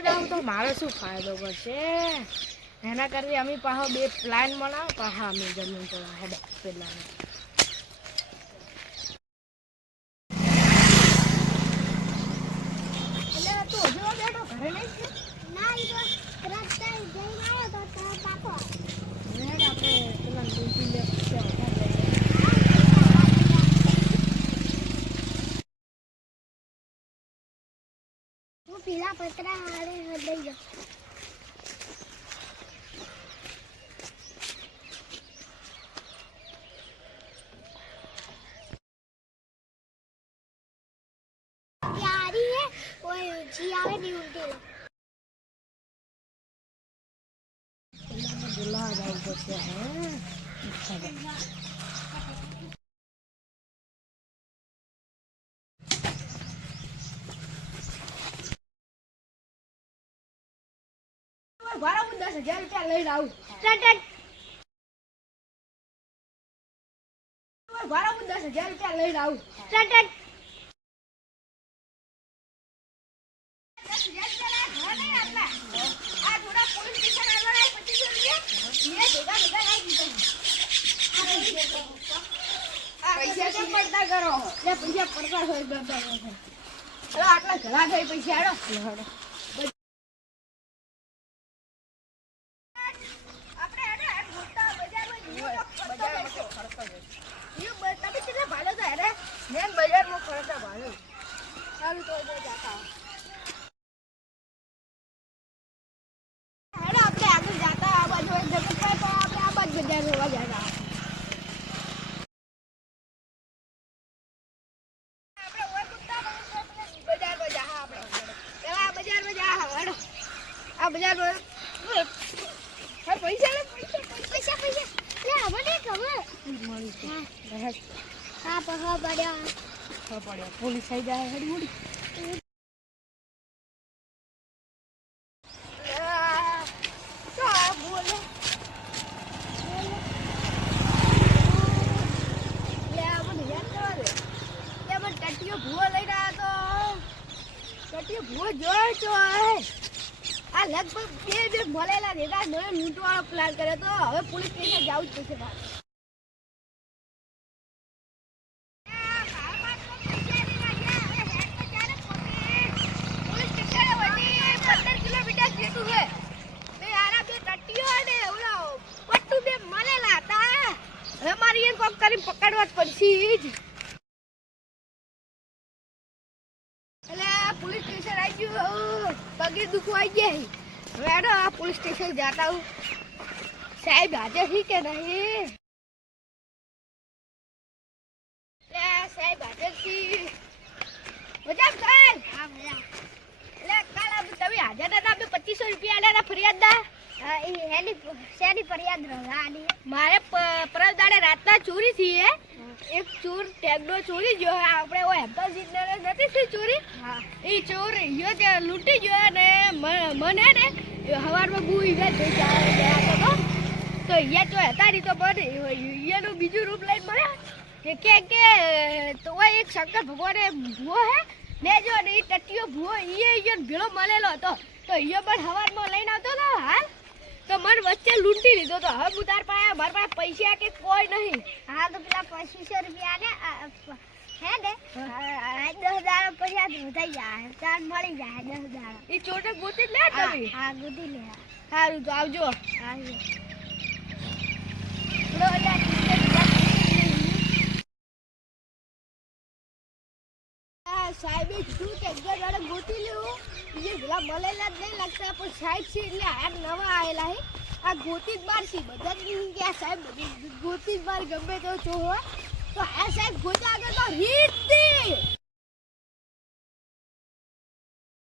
લેવા જાઉં તો મારે શું ફાયદો પડશે? એના કરવી અમે પાછો બે પ્લાન બનાવો પાછા અમે જમીન તો હેડ પેલા એટલે તું હજુ બેઠો ઘરે નહીં છે? ના ઈ તો રસ્તે જઈને આવ્યો તો પાછો હેડ આપણે પેલા લૂંટી લે હું પીલા પતરા હારે દઈ દઉં. यारी है कोई जी आवे नहीं उनके बुला जाओ बच्चे हैं बारह को 10,000 रुपया ले जाओ बारह को 10,000 रुपया ले जाओ પૈસા કેમ પડતા કરો? પૈસા પડતા હોય આટલા ઘણા થઈ પૈસા હેડો બજારમાં ફરતા ભાડો સારું તો જાતા હેડો આપણે આગળ જાતા આ બાજુ એક જગ્યા પર તો આપણે આ બાજુ બજાર જોવા જતા આ બજારમાં હા પૈસા લે પૈસા પૈસા લે મને ખબર મળી છે હા પડ્યા પોલીસ આવી જાય હડી ઉડી બોલો ટટીઓ ભૂવો લઈને આવ્યો તો ટટીઓ ભૂવો જોયો તો આ લગભગ બે મળેલા દેતા મને લૂંટવાનો પ્લાન કર્યો તો હવે પોલીસ સ્ટેશન જવું જ પડશે બાર પકડવા જ પડશે જ એટલે પોલીસ સ્ટેશન આવી ગયું પગે દુખવા આવી ગયા હવે આડો આ પોલીસ સ્ટેશન જાતા હું સાહેબ હાજર છે કે નહીં સાહેબ હાજર છી મજા સાહેબ હા મજા એટલે કાલ તમે હાજર હતા આપણે 2500 રૂપિયા આલ્યા ફરિયાદ દા શેની ફરિયાદ રહવાની મારે પરમ દાડે રાતના ચોરી થઈ એક ચોર ટેગડો ચોરી ગયો આપણે ઓ હેમ્પલ જીતને નથી થઈ ચોરી હા એ ચોર યો તે લૂંટી ગયો ને મને ને હવારમાં બહુ ઈજા થઈ ગયા તો અહીંયા તો હતા નહીં તો મને અહીંયાનું બીજું રૂપ લઈને મળ્યા કે તો એક શંકર ભગવાને ભૂવો હે ને જો ને એ ટટીયો ભૂવો અહીંયા ભેળો મળેલો હતો તો અહીંયા પણ હવારમાં લઈને આવતો હતો હાલ તો મને વચ્ચે લૂંટી લીધો તો હવે હું તાર પાસે મારા પાસે પૈસા કે કોઈ નહીં હા તો પેલા 2500 રૂપિયા ને હે ને 10,000 પૈસા થઈ જાય ચાર મળી જાય 10,000 એ ચોટે ગોતી જ લે તમે હા ગોતી લે સારું તો આવજો આવજો સાહેબે કીધું કે અગિયાર ગોતી લેવું બીજે પેલા મળેલા જ નહીં લાગતા પણ સાહેબ છે એટલે આ નવા આવેલા હે આ ગોતી જ બાર છે બધા જ નહીં કે આ સાહેબ બધી ગોતી જ બાર ગમે તો છો હોય તો આ સાહેબ ગોતા આગળ તો રીત